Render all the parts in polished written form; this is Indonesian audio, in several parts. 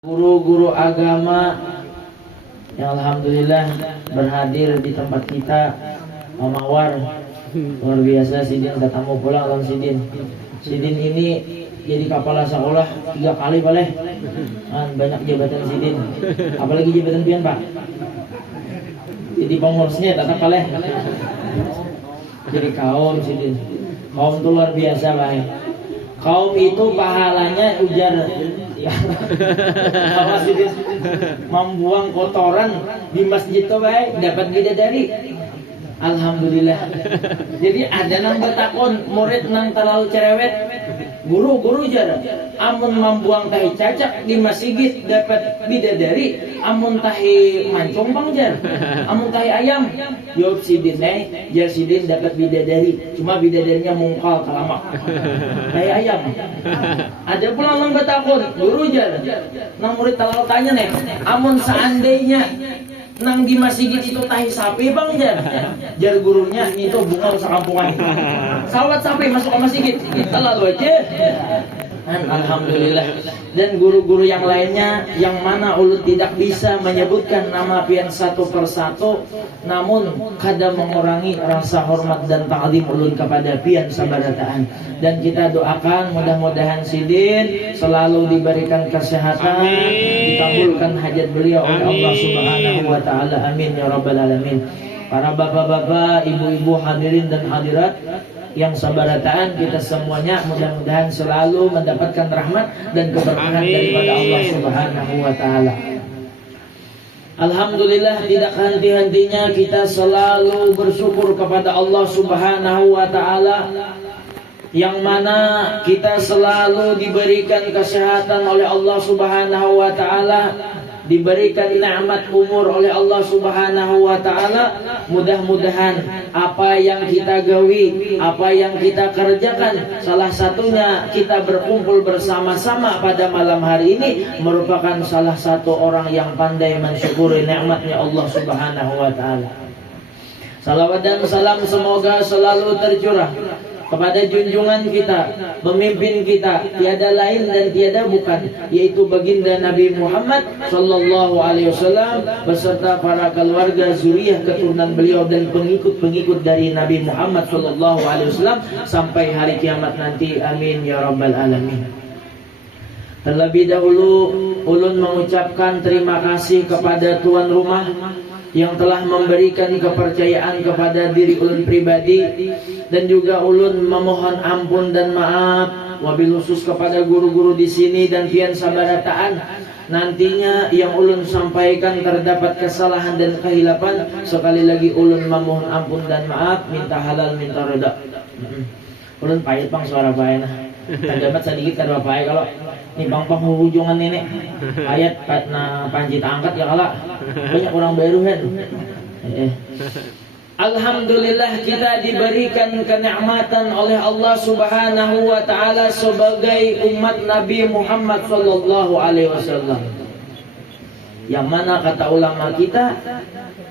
Guru-guru agama yang alhamdulillah berhadir di tempat kita. Mamawar luar biasa. Sidin katamu pulang Alam Sidin. Sidin ini jadi kepala sekolah 3 kali boleh. Banyak jabatan Sidin. Apalagi jabatan pian Pak. Jadi pengurusnya tetap boleh. Jadi kaum Sidin. Kaum itu luar biasa baik. Kaum itu pahalanya ujar apa sih membuang kotoran di masjid itu baik dapat bidadari. Alhamdulillah. Jadi ada nang bertakon murid nang terlalu cerewet, guru jar amun membuang tahi cacak di masjid dapat bidadari, amun tahi mancung bang jar, amun tahi ayam jawab sidin jar sidin dapat bidadari, cuma bidadarinya mungkal kalamak tahi ayam. Ada pula nang bertakon guru jar nang murid terlalu tanya nih, amun seandainya nang di masjid itu tahi sapi bang jar gurunya itu bunga sakampungan sawat sapi masuk ke masjid terlalu aja. Alhamdulillah. Dan guru-guru yang lainnya yang mana ulun tidak bisa menyebutkan nama pian satu persatu, namun kada mengurangi rasa hormat dan ta'zim ulun kepada pian sabarataan. Dan kita doakan mudah-mudahan Sidin selalu diberikan kesehatan, dikabulkan hajat beliau oleh Allah Subhanahu wa taala. Amin ya rabbal alamin. Para bapak-bapak, ibu-ibu hadirin dan hadirat yang sabarataan, kita semuanya mudah-mudahan selalu mendapatkan rahmat dan keberkahan daripada Allah Subhanahu wa taala. Alhamdulillah, tidak henti-hentinya kita selalu bersyukur kepada Allah Subhanahu wa taala, yang mana kita selalu diberikan kesehatan oleh Allah Subhanahu wa taala, diberikan nikmat umur oleh Allah Subhanahu wa taala. Mudah-mudahan apa yang kita gawi, apa yang kita kerjakan, salah satunya kita berkumpul bersama-sama pada malam hari ini merupakan salah satu orang yang pandai mensyukuri nikmatnya Allah Subhanahu wa taala. Salawat dan salam semoga selalu tercurah kepada junjungan kita, pemimpin kita, tiada lain dan tiada bukan, yaitu baginda Nabi Muhammad sallallahu alaihi wasallam beserta para keluarga, zuriyah, keturunan beliau dan pengikut-pengikut dari Nabi Muhammad sallallahu alaihi wasallam sampai hari kiamat nanti. Amin ya rabbal alamin. Terlebih dahulu ulun mengucapkan terima kasih kepada tuan rumah yang telah memberikan kepercayaan kepada diri ulun pribadi, dan juga ulun memohon ampun dan maaf wabil khusus kepada guru-guru di sini dan pian sabarataan. Nantinya yang ulun sampaikan terdapat kesalahan dan kehilapan, sekali lagi ulun memohon ampun dan maaf, minta halal minta reda. Ulun payet bang suara payet nah. Terdapat sedikit kada payet kalau nih bang hujungan nenek ayat na panci angkat ya kala banyak orang baru kan. Alhamdulillah, kita diberikan kenikmatan oleh Allah Subhanahu wa taala sebagai umat Nabi Muhammad sallallahu alaihi wasallam. Yang mana kata ulama kita,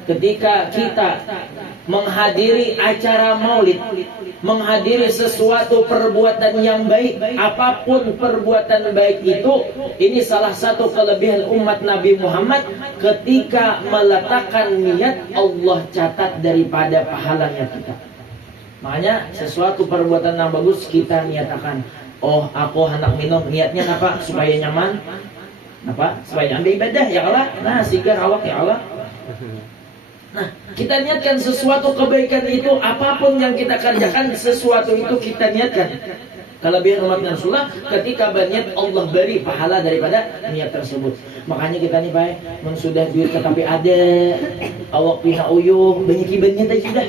ketika kita menghadiri acara maulid, menghadiri sesuatu perbuatan yang baik, apapun perbuatan baik itu, ini salah satu kelebihan umat Nabi Muhammad, ketika meletakkan niat Allah catat daripada pahalanya kita. Makanya sesuatu perbuatan yang bagus kita niatakan, oh aku hendak minum, niatnya apa? Supaya nyaman, apa? Supaya nyaman ibadah ya Allah. Nah sigar awak ya Allah. Nah, kita niatkan sesuatu kebaikan itu, apapun yang kita kerjakan, sesuatu itu kita niatkan. Kelebihan umat Rasulullah ketika berniat, Allah beri pahala daripada niat tersebut. Makanya kita nih baik, sudah duit tetapi ada awak pina uyuh, banyak ibadahnya tadi sudah.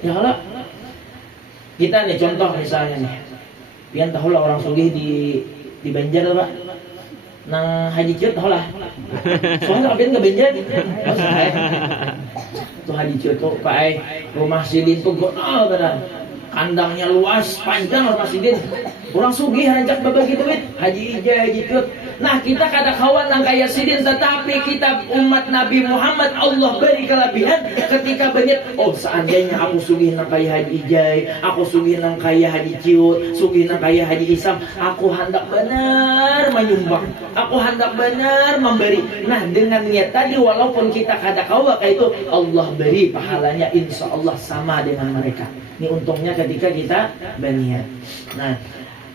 Ya Allah. Kita nih contoh misalnya nih. Pian tahu lah orang sugih di Banjar Pak. Nang haji ciut tahu lah. Soalnya pian ke Banjar. Tuh haji ciut tuh Pak rumah Sidin tuh gonal benar. Kandangnya luas, panjang rumah Sidin. Orang sugih rancak babagi duit. Haji ija, haji ciut. Nah kita kada kawan nang kaya sidin, tetapi kita umat Nabi Muhammad Allah beri kelebihan ketika banyak. Oh seandainya aku sugih nang kaya Haji Ijai, aku sugih nang kaya Haji Ciut, sugih nang kaya Haji Isam, aku hendak benar menyumbang, aku hendak benar memberi. Nah dengan niat tadi walaupun kita kada kawa kayak itu, Allah beri pahalanya insya Allah sama dengan mereka. Ini untungnya ketika kita berniat. Nah,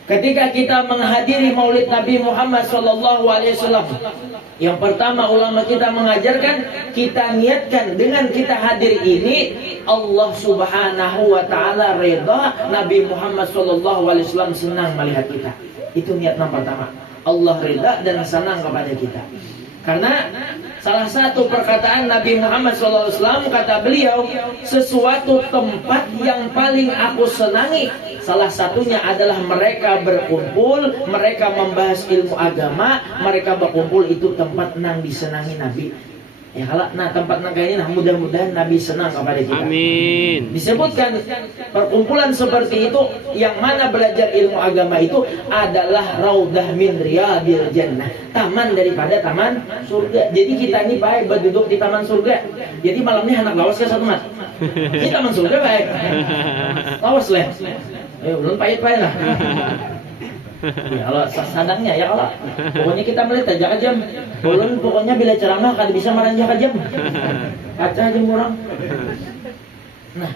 ketika kita menghadiri Maulid Nabi Muhammad SAW, yang pertama ulama kita mengajarkan kita niatkan dengan kita hadir ini Allah Subhanahu wa taala redha, Nabi Muhammad SAW senang melihat kita. Itu niat yang pertama. Allah redha dan senang kepada kita. Karena salah satu perkataan Nabi Muhammad SAW, kata beliau, sesuatu tempat yang paling aku senangi, salah satunya adalah mereka berkumpul, mereka membahas ilmu agama, mereka berkumpul, itu tempat nang disenangi Nabi. Ya kalau nah tempat nang kayak ini, nah mudah-mudahan Nabi senang kepada kita. Amin. Disebutkan perkumpulan seperti itu yang mana belajar ilmu agama itu adalah raudhah min riyadil jannah, taman daripada taman surga. Jadi kita ini baik berduduk di taman surga. Jadi malamnya anak lawas ke satu mat. Di taman surga baik. Lawas lah. Belum pahit-pahit lah. Ya Allah sadangnya ya Allah. Pokoknya kita melihat aja jam. Ulun pokoknya bila ceramah kada bisa maranjak jam. Kaca jam orang. Nah,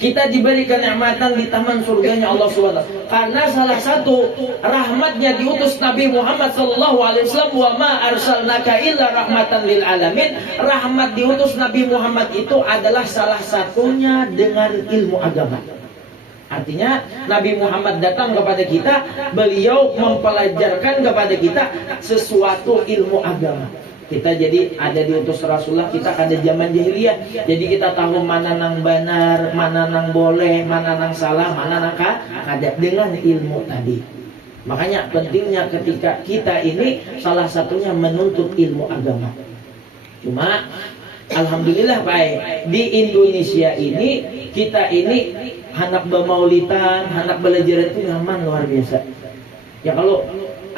kita diberikan nikmatan di taman surganya Allah SWT. Karena salah satu rahmatnya diutus Nabi Muhammad SAW, wa ma arsalnaka illa rahmatan lil alamin. Rahmat diutus Nabi Muhammad itu adalah salah satunya dengan ilmu agama. Artinya Nabi Muhammad datang kepada kita, beliau mempelajarkan kepada kita sesuatu ilmu agama. Kita jadi ada diutus Rasulullah, kita ada zaman jahiliyah. Jadi kita tahu mana nang benar, mana nang boleh, mana nang salah, mana nang kada dengan ilmu tadi. Makanya pentingnya ketika kita ini salah satunya menuntut ilmu agama. Cuma alhamdulillah baik di Indonesia ini kita ini anak bermaulitan, anak belajar itu nyaman luar biasa. Ya kalau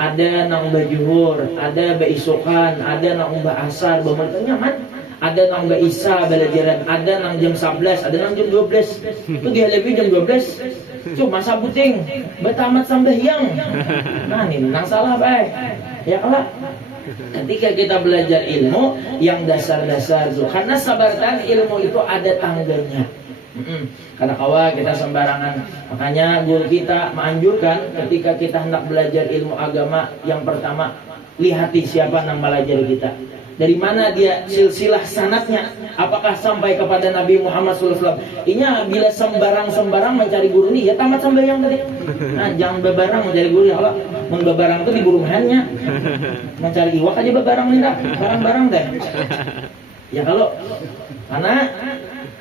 ada nang bajuhur, ada baisokan, ada nang asar, bermaulitan nyaman. Ada nang isa belajaran, ada nang jam 11, ada nang jam 12. Itu dia lebih jam 12. Cuma sabuting, betamat sambahyang. Nah ini nang salah baik. Ya kalau ketika kita belajar ilmu yang dasar-dasar itu, karena sabarkan ilmu itu ada tangganya. Karena kawa kita sembarangan. Makanya guru kita menganjurkan ketika kita hendak belajar ilmu agama, yang pertama lihati siapa yang belajar kita, dari mana dia silsilah sanatnya, apakah sampai kepada Nabi Muhammad SAW. Inya bila sembarang mencari guru ini ya tamat sembahyang tadi. Nah jangan bebarang mencari guru ya Allah. Membebarang itu di buruhannya, mencari iwak aja bebarang nih barang-barang deh. Ya kalau karena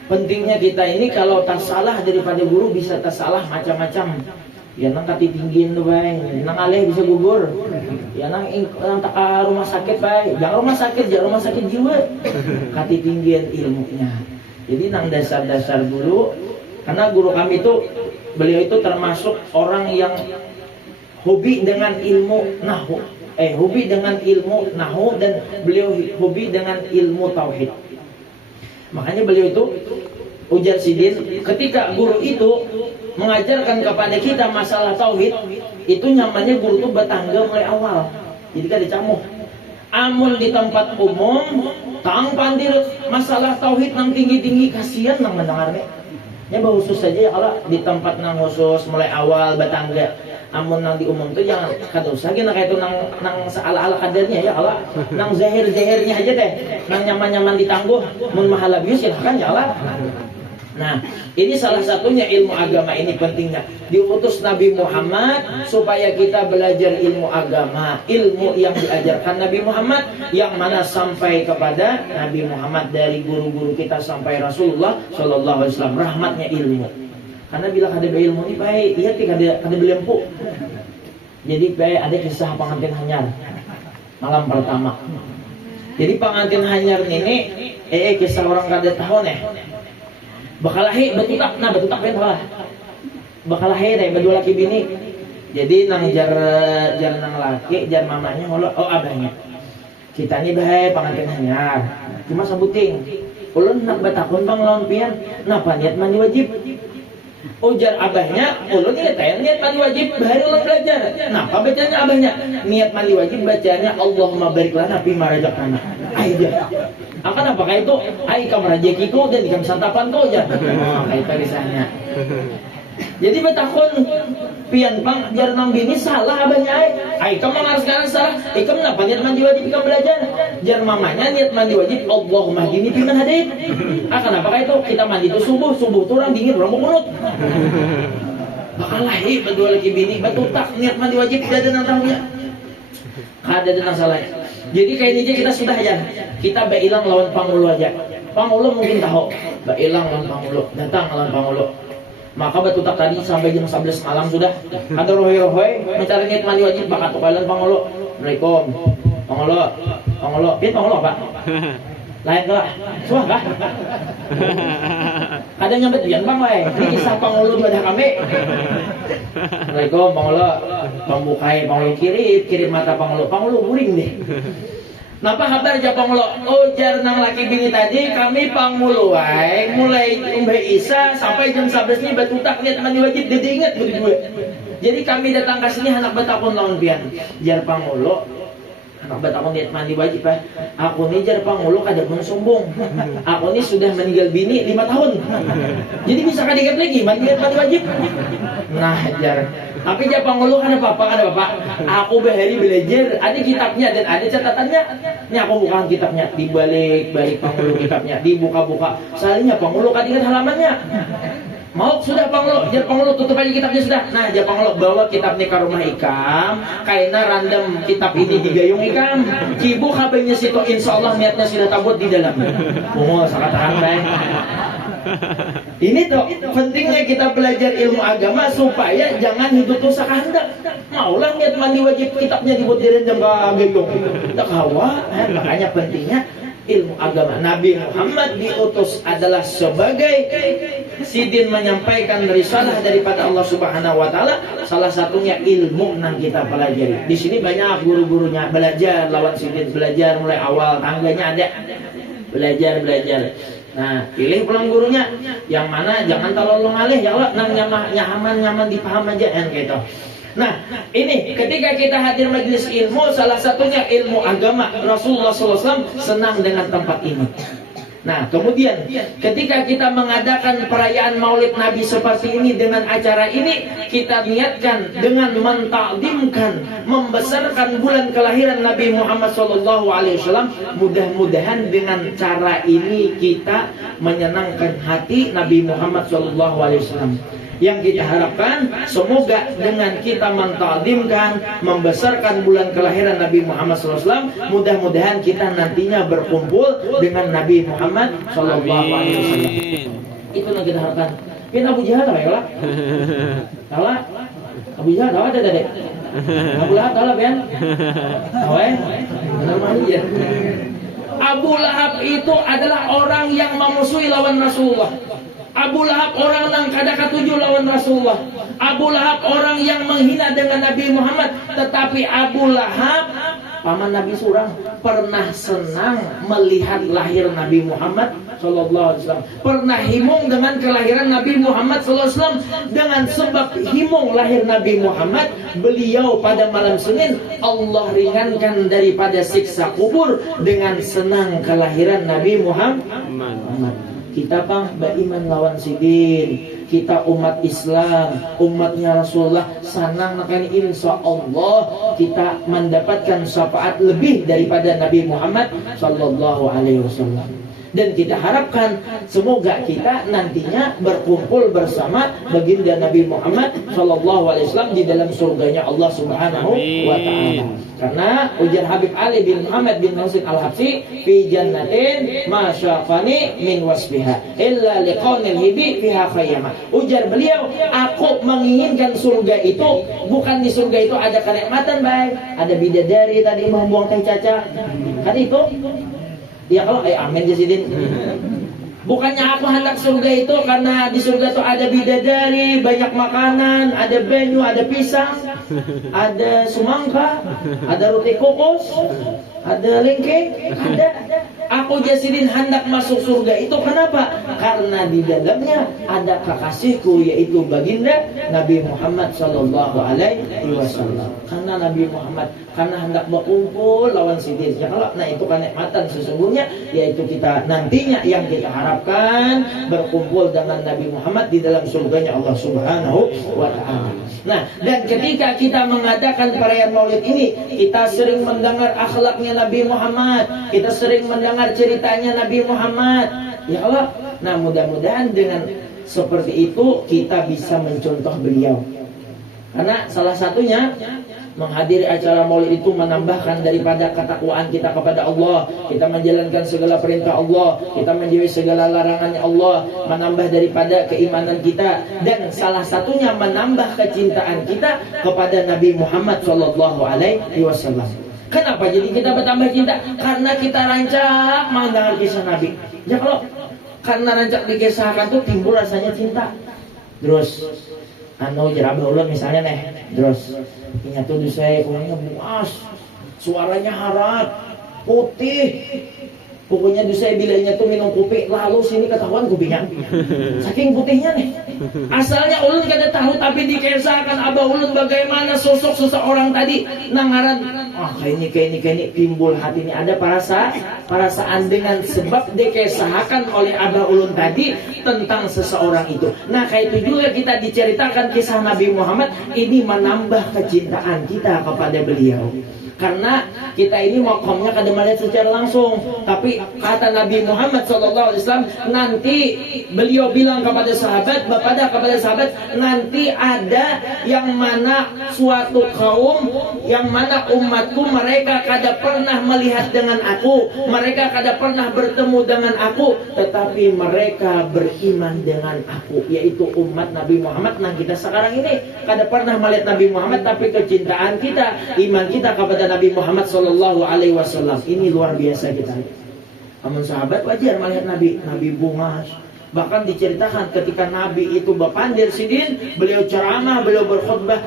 pentingnya kita ini kalau tak salah daripada guru bisa tak salah macam-macam. Ya nang kati tinggiin tuh baik, nang aleh bisa gugur. Ya nang tak rumah sakit baik, jangan rumah sakit jiwa. Kati tinggiin ilmunya. Jadi nang dasar-dasar dulu, karena guru kami itu beliau itu termasuk orang yang hobi dengan ilmu nahwu, hobi dengan ilmu nahwu dan beliau hobi dengan ilmu tauhid. Makanya beliau itu ujar sidin, ketika guru itu mengajarkan kepada kita masalah tauhid, itu nyamannya guru itu bertangga mulai awal. Jadi kan dicamuh. Amun di tempat umum, tang pandir masalah tauhid nang tinggi-tinggi, kasihan nang mendengarnya. Ya khusus saja ya kalau di tempat nang khusus mulai awal bertangga. Amun nang di umum itu jangan kada usah gini kayak itu nang ala-ala kadarnya ya kalau nang zahir-zahirnya aja deh, nang nyaman-nyaman ditangguh, mun mahal abis silahkan ya Allah. Nah, ini salah satunya ilmu agama ini pentingnya. Diutus Nabi Muhammad supaya kita belajar ilmu agama, ilmu yang diajarkan Nabi Muhammad, yang mana sampai kepada Nabi Muhammad dari guru-guru kita sampai Rasulullah Shallallahu Alaihi Wasallam. Rahmatnya ilmu. Karena bila ada ilmu ini baik, iya kada belempu. Jadi baik ada kisah pengantin hanyar malam pertama. Jadi pengantin hanyar ini, kisah orang kada tahu nih. Bakalahi betutak, nah betutak ben lah. Bakalahi deh berdua laki bini. Jadi nang jar nang laki, jar mamanya ngolo, oh abahnya. Kita nih bae panganten hanyar. Cuma sabuting. Ulun nak batakun bang lawan pian, napa niat mandi wajib? Ujar abahnya, ulun ini niat mandi wajib, bahari ulun belajar. Napa bacanya abahnya? Niat mandi wajib bacanya Allahumma barik lana fi ma razaqtana. Ayo dia. Akan apakah itu? Ai kam rezekiku dan ikam santapan kau aja. Itu kisahnya. Jadi betakun pian pang jar nang bini salah abahnya ai kam harus sekarang salah. Ikam napa niat mandi wajib ikam belajar? Jar mamanya niat mandi wajib Allahumma hdini fi man hadait. Akan apakah itu? Kita mandi itu subuh tuh orang dingin orang kunut. Bakal lahir berdua lagi bini batu tak niat mandi wajib ada nang tahunya. Ada nang salah. Jadi kayak ini aja kita sudah aja. Kita bailang lawan pangulu aja. Pangulu mungkin tahu. Bailang lawan pangulu, datang lawan pangulu. Maka batu tak tadi sampai jam 11 malam sudah. Ada rohoi mencari niat mandi wajib bakat tukalan pangulu. Assalamualaikum. Pangulu, pin pangulu apa? Lain kah? Suah kah? Ada nyambet bian bang lain. Ini kisah pangulu di wadah kami. Assalamualaikum pangulu. Pembukai pangulu kirim mata pangulu guring deh. Napa kabar ja pangulu? Oh jar nang laki bini tadi kami pangulu wae mulai umbe isa sampai jam 11 ini batutak niat mandi wajib jadi ingat begitu. Jadi kami datang ke sini anak batakon lawan pian. Jar pangulu anak batakon niat mandi wajib ya. Aku nih jar pangulu kada pun sombong. Aku nih sudah meninggal bini 5 tahun. Jadi bisa kadikat lagi mandi wajib. Nah jar. Tapi jar pangulu kan apa? Aku bahari belajar. Ada kitabnya dan ada catatannya. Ini aku bukan kitabnya. Dibalik pangulu kitabnya. Dibuka-buka. Soalnya pangulu kadikat halamannya. Mau sudah pangulu, jar pangulu tutup aja kitabnya sudah. Nah, jar pangulu bawa kitab ini ke rumah ikam, kaina random kitab ini digayung ikam. Cibu kabehnya situ insyaallah niatnya sudah tabut di dalam. Monggo sakatahan bae. Ini tuh pentingnya kita belajar ilmu agama supaya jangan hidup tuh sakahendak. Maulah niat mandi wajib kitabnya dibuat direndam ke gayung. Tak hawa, makanya pentingnya ilmu agama. Nabi Muhammad diutus adalah sebagai sidin menyampaikan risalah daripada Allah Subhanahu wa taala. Salah satunya ilmu yang kita pelajari. Di sini banyak guru-gurunya belajar lawan sidin, belajar mulai awal tangganya ada. Belajar. Nah, pilih pulang gurunya yang mana jangan terlalu ngalih ya Allah, nang nyaman dipaham aja kan gitu. Nah, ini ketika kita hadir majelis ilmu, salah satunya ilmu agama. Rasulullah SAW senang dengan tempat ini. Nah, kemudian ketika kita mengadakan perayaan Maulid Nabi seperti ini dengan acara ini, kita niatkan dengan mentakdimkan, membesarkan bulan kelahiran Nabi Muhammad SAW. Mudah-mudahan dengan cara ini kita menyenangkan hati Nabi Muhammad SAW. Yang kita harapkan semoga dengan kita mentakdimkan, membesarkan bulan kelahiran Nabi Muhammad SAW, mudah-mudahan kita nantinya berkumpul dengan Nabi Muhammad SAW. Itu yang kita harapkan. Kita Abu Jahal apa ya lah? Tahu Abu Jahal tahu ada deh. Abu Lahab tahu lah kan? Tahu ya? Namanya ya. Abu Lahab itu adalah orang yang memusuhi lawan Rasulullah. Abu Lahab orang yang kada katuju lawan Rasulullah. Abu Lahab orang yang menghina dengan Nabi Muhammad. Tetapi Abu Lahab paman Nabi surang pernah senang melihat lahir Nabi Muhammad SAW. Pernah himung dengan kelahiran Nabi Muhammad SAW. Dengan sebab himung lahir Nabi Muhammad, beliau pada malam Senin Allah ringankan daripada siksa kubur dengan senang kelahiran Nabi Muhammad. Kita beriman lawan sidin. Kita umat Islam, umatnya Rasulullah, senang makan insya Allah kita mendapatkan syafaat lebih daripada Nabi Muhammad Sallallahu Alaihi Wasallam. Dan kita harapkan semoga kita nantinya berkumpul bersama baginda Nabi Muhammad Sallallahu Alaihi Wasallam di dalam surganya Allah Subhanahu wa Ta'ala. Karena ujar Habib Ali bin Muhammad bin Husain Al-Habsyi, fi jannatin ma syafani min wasfiha illa liqaunil hibi fiha khayyama. Ujar beliau, aku menginginkan surga itu bukan di surga itu ada kenikmatan baik, ada bidadari tadi membuang teh caca. Kan itu? Ya kalau amin jasidin. Bukannya aku hendak surga itu karena di surga itu ada bidadari, banyak makanan, ada banyu, ada pisang, ada semangka, ada roti kokos, ada lengkeng, ada. Aku Jasidin hendak masuk surga itu kenapa? Karena di dalamnya ada kekasihku yaitu baginda Nabi Muhammad sallallahu alaihi wasallam. Karena Nabi Muhammad karena hendak berkumpul lawan Sidin. Ya kalau nah itu kenikmatan sesungguhnya yaitu kita nantinya yang kita harapkan berkumpul dengan Nabi Muhammad di dalam surganya Allah Subhanahu wa taala. Nah, dan ketika kita mengadakan perayaan Maulid ini, kita sering mendengar akhlaknya Nabi Muhammad, kita sering mendengar ceritanya Nabi Muhammad. Ya Allah, nah mudah-mudahan dengan seperti itu kita bisa mencontoh beliau. Karena salah satunya menghadiri acara Maulid itu menambahkan daripada ketakwaan kita kepada Allah, kita menjalankan segala perintah Allah, kita menjauhi segala larangannya Allah, menambah daripada keimanan kita, dan salah satunya menambah kecintaan kita kepada Nabi Muhammad sallallahu alaihi wasallam. Kenapa jadi kita bertambah cinta? Karena kita rancak mendengar kisah Nabi. Ya kalau karena rancak dikisahkan tuh timbul rasanya cinta. Terus jerabah ulun misalnya nih, terus ingat tuh saya orangnya buas, suaranya harat, putih. Pokoknya saya bilangnya tuh minum kopi, lalu sini ketahuan kopinya. Saking putihnya nih. Asalnya ulun kada tahu tapi dikisahkan abah ulun bagaimana sosok seseorang tadi nangaran. Kayak ini timbul hati ini ada perasaan dengan sebab dikisahkan oleh abah ulun tadi tentang seseorang itu. Nah, kayak itu juga kita diceritakan kisah Nabi Muhammad ini menambah kecintaan kita kepada beliau. Karena kita ini makomnya kadang melihat secara langsung, tapi kata Nabi Muhammad SAW nanti beliau bilang kepada sahabat, kepada sahabat, nanti ada yang mana suatu kaum, yang mana umatku mereka kada pernah melihat dengan aku, mereka kada pernah bertemu dengan aku, tetapi mereka beriman dengan aku, yaitu umat Nabi Muhammad. Nah, kita sekarang ini kada pernah melihat Nabi Muhammad, tapi kecintaan kita, iman kita kepada Nabi Muhammad sallallahu alaihi wasallam ini luar biasa kita. Amun sahabat wajar melihat Nabi bungas. Bahkan diceritakan ketika Nabi itu berpandir sidin, beliau ceramah, beliau berkhutbah,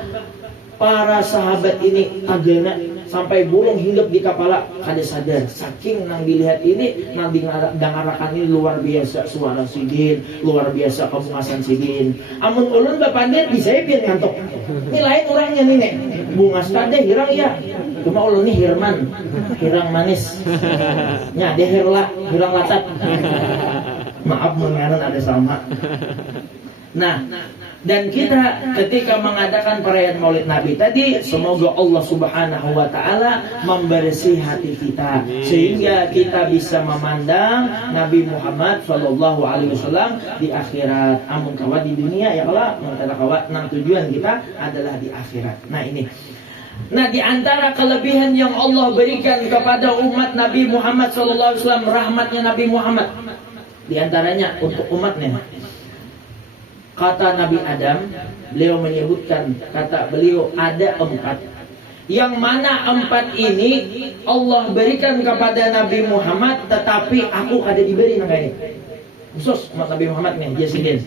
para sahabat ini agena sampai burung hinggap di kepala kada sadar. Saking nang dilihat ini, nang dengarakan ini luar biasa suara sidin, luar biasa kebungasan sidin. Amun ulun berpandir bisa biar ngantuk. Ini lain orangnya nih nek. Bungas kada hirang ya. Cuma ulun ini hirman, hirang manis. Nya dia hirang latat. Maaf mengaran ada sama. Nah, dan kita ketika mengadakan perayaan Maulid Nabi tadi, semoga Allah Subhanahu wa taala membersih hati kita sehingga kita bisa memandang Nabi Muhammad sallallahu alaihi wasallam di akhirat. Amun kawat di dunia ya Allah, mentara kawat nang tujuan kita adalah di akhirat. Nah, ini. Nah, di antara kelebihan yang Allah berikan kepada umat Nabi Muhammad sallallahu alaihi wasallam, rahmatnya Nabi Muhammad. Di antaranya untuk umatnya. Kata Nabi Adam, beliau menyebutkan, kata beliau ada 4. Yang mana 4 ini Allah berikan kepada Nabi Muhammad, tetapi aku kada diberi nangani. Khusus umat Nabi Muhammad nih, Jasidin.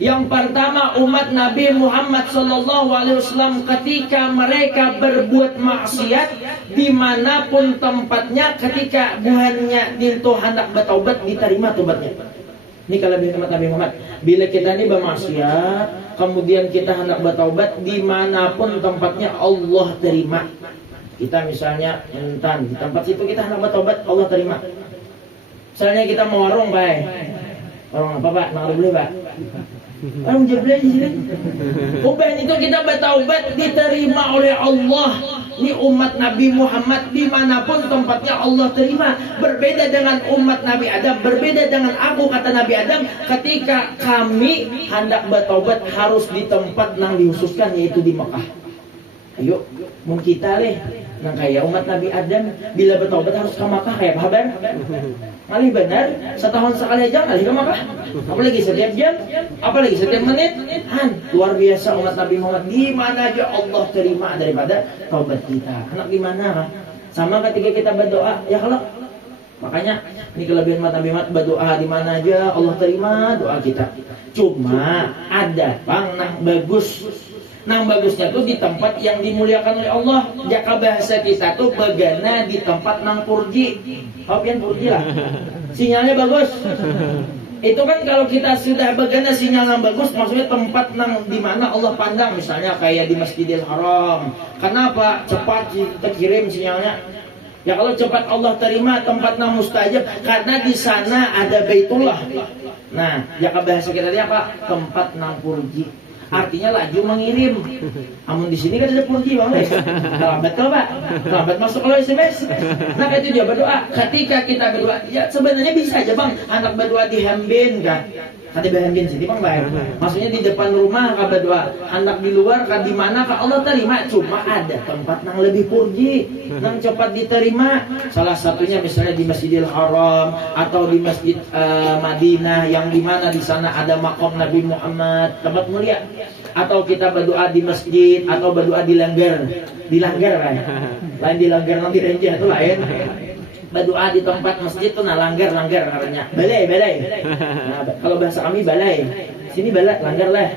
Yang pertama umat Nabi Muhammad sallallahu alaihi wasallam ketika mereka berbuat maksiat dimanapun tempatnya, ketika buhannya dintu hendak bertaubat diterima tobatnya. Ini kelebihan umat Nabi Muhammad. Bila kita ini bermaksiat, kemudian kita hendak bertaubat, dimanapun tempatnya Allah terima. Kita misalnya di tempat situ kita hendak bertaubat, Allah terima. Misalnya kita mau warung, Pak. Warung apa, Pak? Nak beli, Pak? Warung jeblay di sini. Kemudian itu kita bertaubat diterima oleh Allah. Ini umat Nabi Muhammad dimanapun tempatnya Allah terima. Berbeda dengan umat Nabi Adam, berbeda dengan aku, kata Nabi Adam, ketika kami hendak bertaubat harus di tempat yang dihususkan, yaitu di Mekah. Ayo, mungkin kita nang kayak umat Nabi Adam bila bertaubat harus ke Mekah, kayak kabar? Malih benar, setahun sekali aja malih ke Mekah. Apalagi setiap jam, apalagi setiap menit. Luar biasa umat Nabi Muhammad. Di mana aja Allah terima daripada taubat kita. Anak gimana kan? Sama ketika kita berdoa, ya kalau Makanya ini kelebihan Nabi Muhammad, berdoa di mana aja Allah terima doa kita. Cuma ada nang bagus. Nang bagusnya tuh di tempat yang dimuliakan oleh Allah. Jaka bahasa kita tuh bagana di tempat nang purji. Hobian purji lah. Sinyalnya bagus. Itu kan kalau kita sudah bagana sinyal yang bagus, maksudnya tempat nang di mana Allah pandang, misalnya kayak di Masjidil Haram. Kenapa? Cepat kita kirim sinyalnya. Ya kalau cepat Allah terima tempat nang mustajab, karena di sana ada Baitullah. Nah, jaka bahasa kita dia apa? Tempat nang purji. Artinya laju mengirim. Amun di sini kan ada purji bang, lambat kalau pak, lambat masuk kalau SMS. Nah itu dia berdoa. Ketika kita berdoa, ya sebenarnya bisa aja bang, anak berdoa di hambin kan. Kata bahan sini bang baik. Maksudnya di depan rumah kata berdoa, anak di luar kan di mana kan Allah terima. Cuma ada tempat yang lebih purji, yang cepat diterima. Salah satunya misalnya di Masjidil Haram atau di Masjid Madinah, yang di mana di sana ada makam Nabi Muhammad, tempat mulia. Atau kita berdoa di masjid atau berdoa di langgar kan? Lain di langgar nanti renjah itu lain. Berdoa di tempat masjid tuh langgar katanya. Balai. Nah, kalau bahasa kami balai. Sini balai, langgar lah.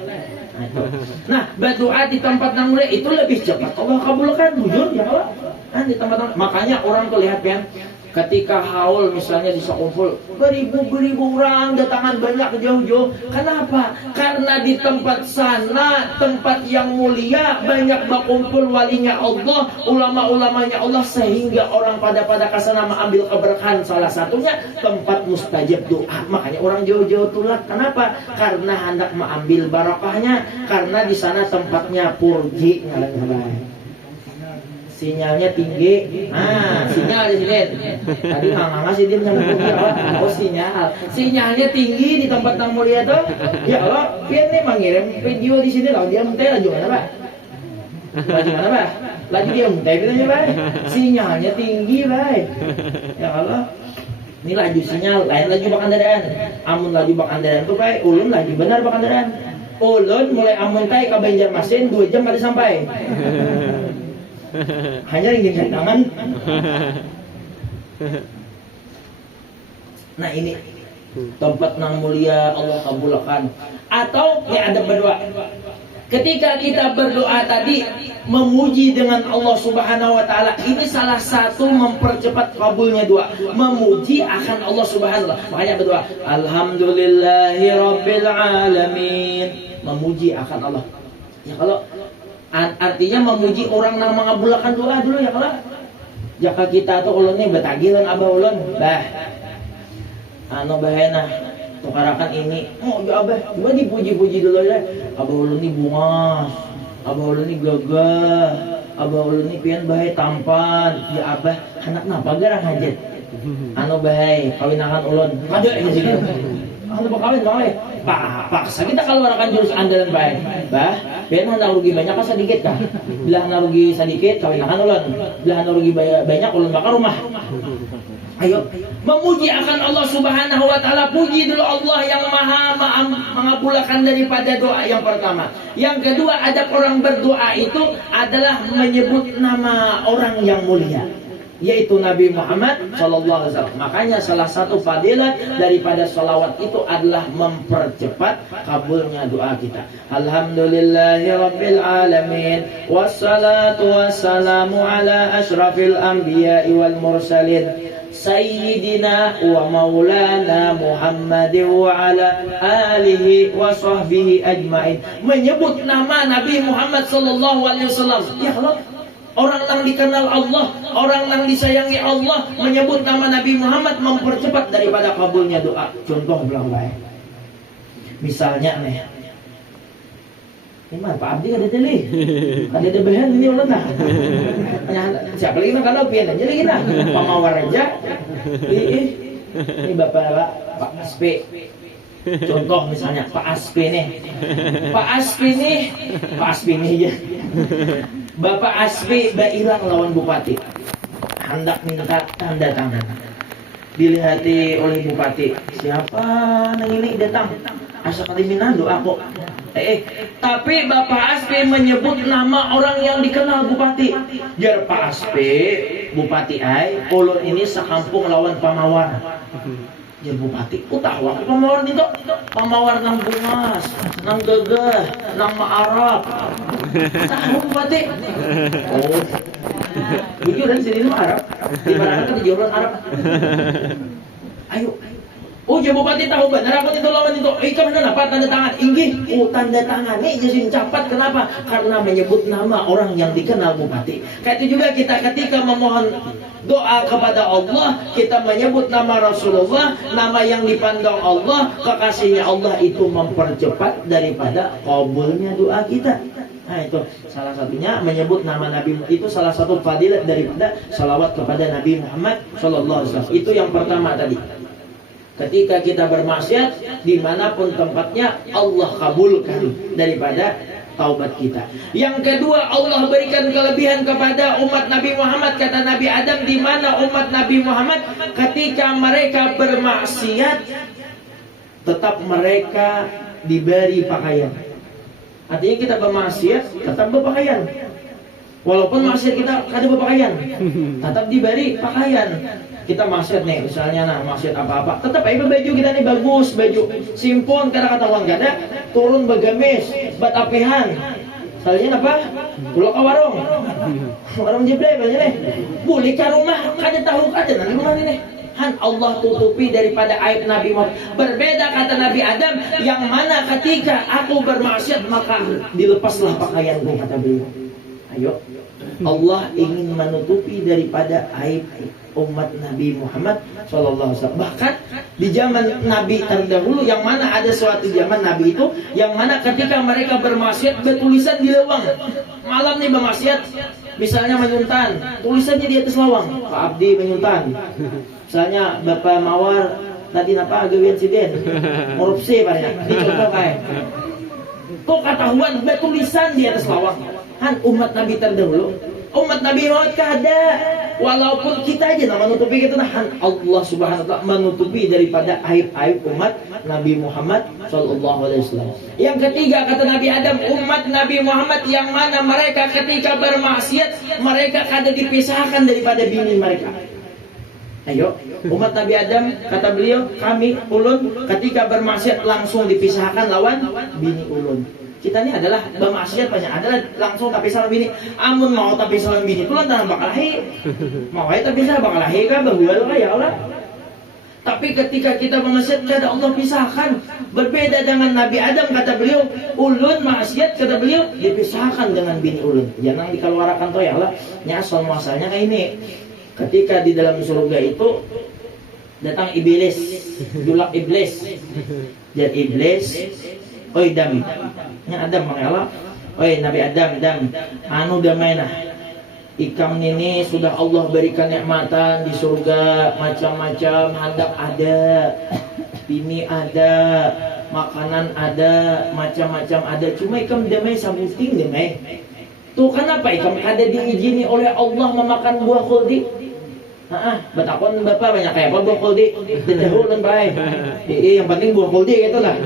Nah, berdoa di tempat yang mulia itu lebih cepat Allah kabulkan, jujur ya Allah. Nah, di tempat makanya orang tuh lihat kan, ketika haul misalnya di sekumpul beribu-beribu orang datangan banyak jauh-jauh. Kenapa? Karena di tempat sana, tempat yang mulia, banyak berkumpul walinya Allah, ulama-ulamanya Allah, sehingga orang pada kesana mengambil keberkahan. Salah satunya tempat mustajab doa. Makanya orang jauh-jauh tulak. Kenapa? Karena hendak mengambil barakahnya. Karena di sana tempatnya purji. Sinyalnya tinggi. Nah, sinyal di sini. Tadi ngasih dia nyambung apa? Oh, sinyalnya tinggi di tempat yang mulia tuh. Ya Allah, dia nih mengirim video di sini loh. Dia muntah laju mana, Pak? Laju mana, Pak? Laju dia muntah bilangnya, Pak. Sinyalnya tinggi, Pak. Ya Allah. Ini laju sinyal, lain laju bak kendaraan. Amun laju bak kendaraan tuh, Pak, ulun laju benar bak kendaraan. Ulun mulai amun tay ke Banjarmasin 2 jam kali sampai. Hanya ringgit tangan. Nah ini tempat yang mulia Allah kabulkan. Atau ya ada berdoa. Ketika kita berdoa tadi memuji dengan Allah Subhanahu wa taala, ini salah satu mempercepat kabulnya doa. Memuji akan Allah Subhanahu wa taala. Makanya berdoa, alhamdulillahirabbil alamin. Memuji akan Allah. Ya kalau artinya memuji orang yang mengabulkan doa dulu ya kalau. Jika kita tuh ulun nih betagilan abah ulun, bah. Bahena tukarakan ini. Oh ya abah, coba dipuji-puji dulu ya. Abah ulun nih bunga, abah ulun nih gagah, abah ulun nih pian bae tampan. Ya abah, anak napa garang hajat. Bae kawinakan ulun. Kada ini sih. Bakawin bae. Paksa kita kalau orang jurus andalan baik. Bah, biar hendak rugi banyak kan sedikit kah? Bila hendak rugi sedikit kawinakan ulun. Bila hendak rugi banyak ulun bakar rumah. Ayo memuji akan Allah Subhanahu wa taala. Puji dulu Allah yang maha mengabulkan daripada doa yang pertama. Yang kedua, adab orang berdoa itu adalah menyebut nama orang yang mulia, yaitu Nabi Muhammad sallallahu alaihi wasallam. Makanya salah satu fadilat daripada salawat itu adalah mempercepat kabulnya doa kita. Alhamdulillahirabbil alamin, wassalatu wassalamu ala asyrafil anbiya'i wal mursalin, Sayyidina wa maulana Muhammadin wa ala alihi wa sahbihi ajmain. Menyebut nama Nabi Muhammad sallallahu alaihi wasallam. Ya Allah, orang yang dikenal Allah, orang yang disayangi Allah, menyebut nama Nabi Muhammad mempercepat daripada kabulnya doa. Contoh bilang baik. Misalnya nih, ini mah Pak Abdi ada teli, ada bahan ini ulang lah. Siapa lagi nak kalau pian aja lagi nak, pamawar aja. Ini Pak Aspi. Contoh misalnya Pak Aspi nih, Pak Aspi nih ya. Bapak Aspi bailang lawan bupati, hendak minta tanda tangan. Dilihati oleh bupati, siapa nang ini datang? Asal kali minando aku. Tapi Bapak Aspi menyebut nama orang yang dikenal bupati. Jar Pak Aspi, bupati ai, ulun ini sakampung lawan pamawar. Ya bupati, tahu aku pamawar itu, pamawar nang bungas, nang gegeh, nang ma'arab. Tahu bupati? Oh, bujur dan sini Arab, di mana kan di Jordan Arab. Ayo. Oh, jadi bupati tahu benar aku itu lawan itu. Ikam kenapa tanda tangan? Inggih. Oh, tanda tangan nih jadi capat. Kenapa? Karena menyebut nama orang yang dikenal bupati. Kayak itu juga kita ketika memohon doa kepada Allah, kita menyebut nama Rasulullah, nama yang dipandang Allah, kekasihnya Allah, itu mempercepat daripada kabulnya doa kita. Nah, itu salah satunya menyebut nama Nabi, itu salah satu fadilat daripada salawat kepada Nabi Muhammad SAW. Itu yang pertama tadi. Ketika kita bermaksiat, dimanapun tempatnya, Allah kabulkan daripada taubat kita. Yang kedua, Allah berikan kelebihan kepada umat Nabi Muhammad. Kata Nabi Adam, di mana umat Nabi Muhammad ketika mereka bermaksiat, tetap mereka diberi pakaian. Artinya kita bermaksiat, tetap berpakaian. Walaupun maksiat kita ada berpakaian, tetap diberi pakaian. Kita maksiat nih, misalnya maksiat apa-apa, tetap aja baju kita nih bagus, baju simpon, karena kata orang gada, turun begamis, batapihan. Salahnya apa? Pulau ke warung jeblay banyak nih. Boleh ke rumah, kada tahu ada nanti rumah nih. Han Allah tutupi daripada aib Nabi Muhammad. Berbeda kata Nabi Adam, yang mana ketika aku bermaksiat maka dilepaslah pakaianku, kata beliau. Ayo, Allah ingin menutupi daripada aib umat Nabi Muhammad SAW. Bahkan di zaman Nabi terdahulu, yang mana ada suatu zaman Nabi itu, yang mana ketika mereka bermaksiat bertulisan di lawang. Malam nih bermaksiat, misalnya menyuntan, tulisannya di atas lawang, Pak Abdi menyuntan. Misalnya Bapak Mawar tadi apa gawian siden, korupsi banyak. Ini contoh kayak. Kok ketahuan bertulisan di atas lawang. Han umat Nabi terdahulu, umat Nabi Muhammad kada. Walaupun kita aja menutupi kita, nah Allah Subhanahu wa taala menutupi daripada aib-aib umat Nabi Muhammad sallallahu alaihi wasallam. Yang ketiga kata Nabi Adam, umat Nabi Muhammad yang mana mereka ketika bermaksiat mereka kada dipisahkan daripada bini mereka. Ayo, umat Nabi Adam kata beliau, kami ulun ketika bermaksiat langsung dipisahkan lawan bini ulun. Kita ini adalah bermaksiat banyak, adalah langsung tapi salah bini. Amun mau tapi salah bini, tulan tanah bakal lahi. Mau aja tapi salah bakal lahi kan, berbual kan ya Allah. Tapi ketika kita bermaksiat, kada Allah pisahkan. Berbeda dengan Nabi Adam, kata beliau, ulun maksiat, kata beliau, dipisahkan dengan bini ulun. Jangan dikeluarkan tuh ya Allah. Nya asal muasalnya kayak ini. Ketika di dalam surga itu datang iblis, julak iblis. Jadi iblis, oi dam, nya Adam mengalah, oi Nabi Adam, anu damai nah. Ikam ini sudah Allah berikan nikmatan di surga, macam-macam hendak ada, bini ada, makanan ada, macam-macam ada. Cuma ikam damai samuting damai. Tuh kenapa ikam ada diizini oleh Allah memakan buah khuldi? Betakon bapak banyak kayak apa buah khuldi? Dahulu dan baik. Yang penting buah khuldi gitu lah.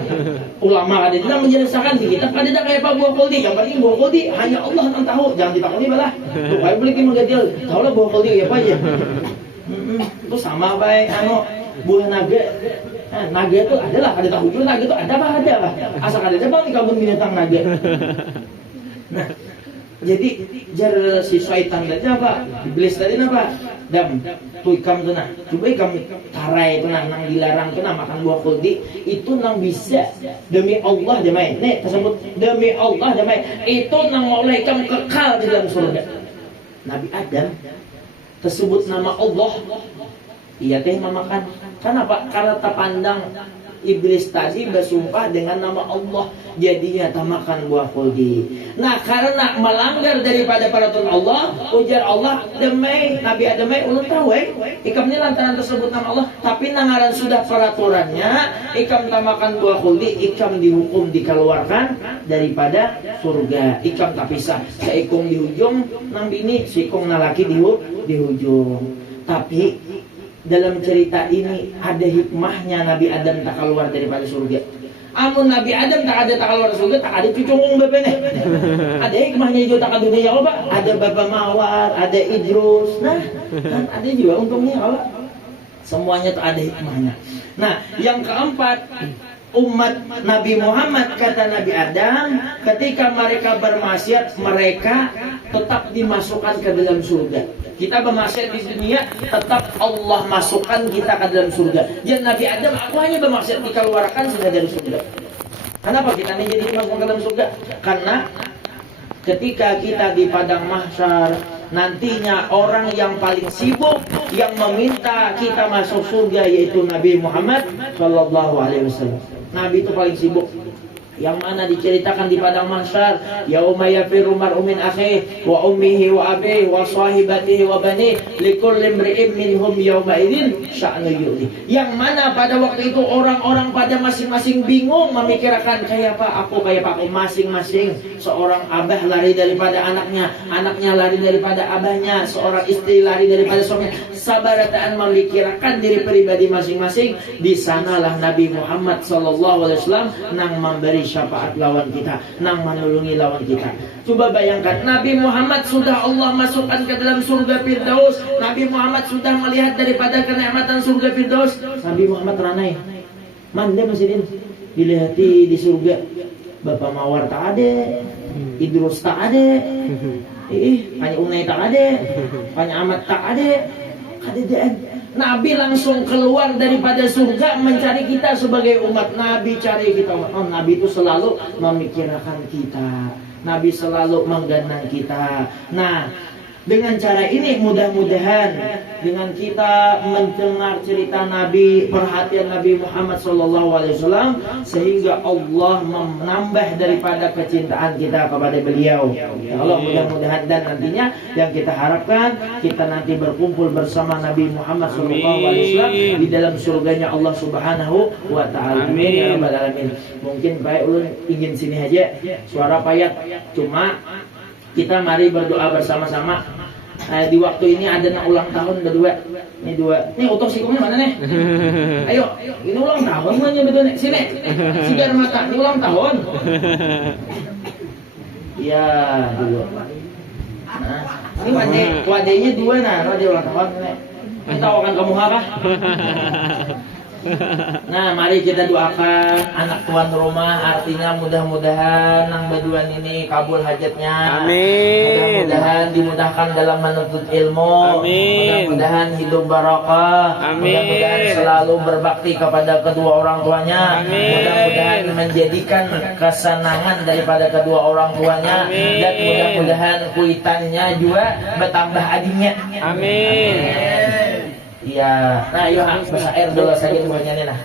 Ulama ada tidak menjelaskan di kitab ada kayak apa buah khuldi. Yang penting buah khuldi hanya Allah yang tahu. Jangan ditakoni balah. Tuh kayak beli menggadil. Tahu lah buah khuldi apa aja. Itu sama baik. Buah naga. Naga itu adalah ada tahu juga naga itu ada apa ada lah. Asal ada bang di kebun binatang naga. Nah, jadi jar si syaitan tadi apa? Iblis tadi apa? Dam, tuh ikam tuh nah, coba ikam tarai itu nah, nang dilarang tuh nah makan buah khuldi itu nang bisa demi Allah damai. Nih tersebut demi Allah damai. Itu nang mau ikam kekal di dalam surga. Nabi Adam tersebut nama Allah. Iya teh memakan. Kenapa? Karena terpandang iblis tadi bersumpah dengan nama Allah, jadinya tak makan buah khuldi. Nah, karena melanggar daripada peraturan Allah, ujar Allah, demai Nabi Adam ulun tahu ikam ini lantaran tersebut nama Allah, tapi nangaran sudah peraturannya, ikam tak makan buah khuldi, ikam dihukum dikeluarkan daripada surga. Ikam tak pisah, seikung di ujung, nang bini, seikung nalaki di ujung. Tapi dalam cerita ini ada hikmahnya Nabi Adam tak keluar daripada surga. Amun Nabi Adam tak keluar surga, tak ada cucung bebene. Ada hikmahnya juga tak ada dunia Allah, Pak. Ada Bapak Mawar, ada Idrus. Nah, Kan ada juga untungnya Allah. Semuanya itu ada hikmahnya. Nah, yang keempat, umat Nabi Muhammad, kata Nabi Adam, ketika mereka bermaksiat, mereka tetap dimasukkan ke dalam surga. Kita bermaksiat di dunia, tetap Allah masukkan kita ke dalam surga. Dan Nabi Adam, aku hanya bermaksiat dikeluarkan sudah dari surga. Kenapa kita ini jadi masuk ke dalam surga? Karena ketika kita di padang mahsyar, nantinya orang yang paling sibuk yang meminta kita masuk surga yaitu Nabi Muhammad Shallallahu Alaihi Wasallam. Nabi itu paling sibuk. Yang mana diceritakan di padang mahsyar, yauma yafirru mar'u min akhihi wa ummihi wa abihi wa sahibatihi wa banihi likulli imri'in minhum yawma idzin sya'nu yu'li. Yang mana pada waktu itu orang-orang pada masing-masing bingung memikirkan kayak apa aku, masing-masing. Seorang abah lari daripada anaknya, anaknya lari daripada abahnya, seorang istri lari daripada suaminya. Sabarataan memikirkan diri pribadi masing-masing. Di sanalah Nabi Muhammad sallallahu alaihi wasallam nang memberi syafaat lawan kita, nang menolongi lawan kita. Coba bayangkan, Nabi Muhammad sudah Allah masukkan ke dalam surga Firdaus. Nabi Muhammad sudah melihat daripada kenikmatan surga Firdaus. Nabi Muhammad ranai manda masih dilihati di surga. Bapak Mawar tak ada, Idrus tak ada, Panji Unai tak ada, Panji Ahmad tak ada. Nabi langsung keluar daripada surga mencari kita sebagai umat. Nabi cari kita. Oh, Nabi itu selalu memikirkan kita. Nabi selalu menggenang kita. Nah, dengan cara ini mudah-mudahan dengan kita mendengar cerita Nabi, perhatian Nabi Muhammad SAW, sehingga Allah menambah daripada kecintaan kita kepada beliau. Ya Allah, mudah-mudahan dan nantinya yang kita harapkan kita nanti berkumpul bersama Nabi Muhammad SAW di dalam surganya Allah Subhanahu wa Ta'ala. Amin ya rabbal alamin. Mungkin baik ulun ingin sini aja, suara payah, cuma kita mari berdoa bersama-sama. Di waktu ini ada nak ulang tahun berdua. Ini dua. Nih utuh sikumnya mana nih? Ayo, ini ulang tahun mana betul nih? Sini. Sigar mata, ini ulang tahun. Iya, dua. Nah, ini wadenya dua nah, wade ulang tahun nih. Kita akan kamu apa? Nah, mari kita doakan anak tuan rumah, artinya mudah-mudahan nang baduan ini kabul hajatnya. Amin. Mudah-mudahan dimudahkan dalam menuntut ilmu. Amin. Mudah-mudahan hidup barakah. Amin. Mudah-mudahan selalu berbakti kepada kedua orang tuanya. Amin. Mudah-mudahan menjadikan kesenangan daripada kedua orang tuanya. Amin. Dan mudah-mudahan kuitannya juga bertambah adingnya. Amin. Iya, nah yuk bahasa air dulu saja semuanya nih nah.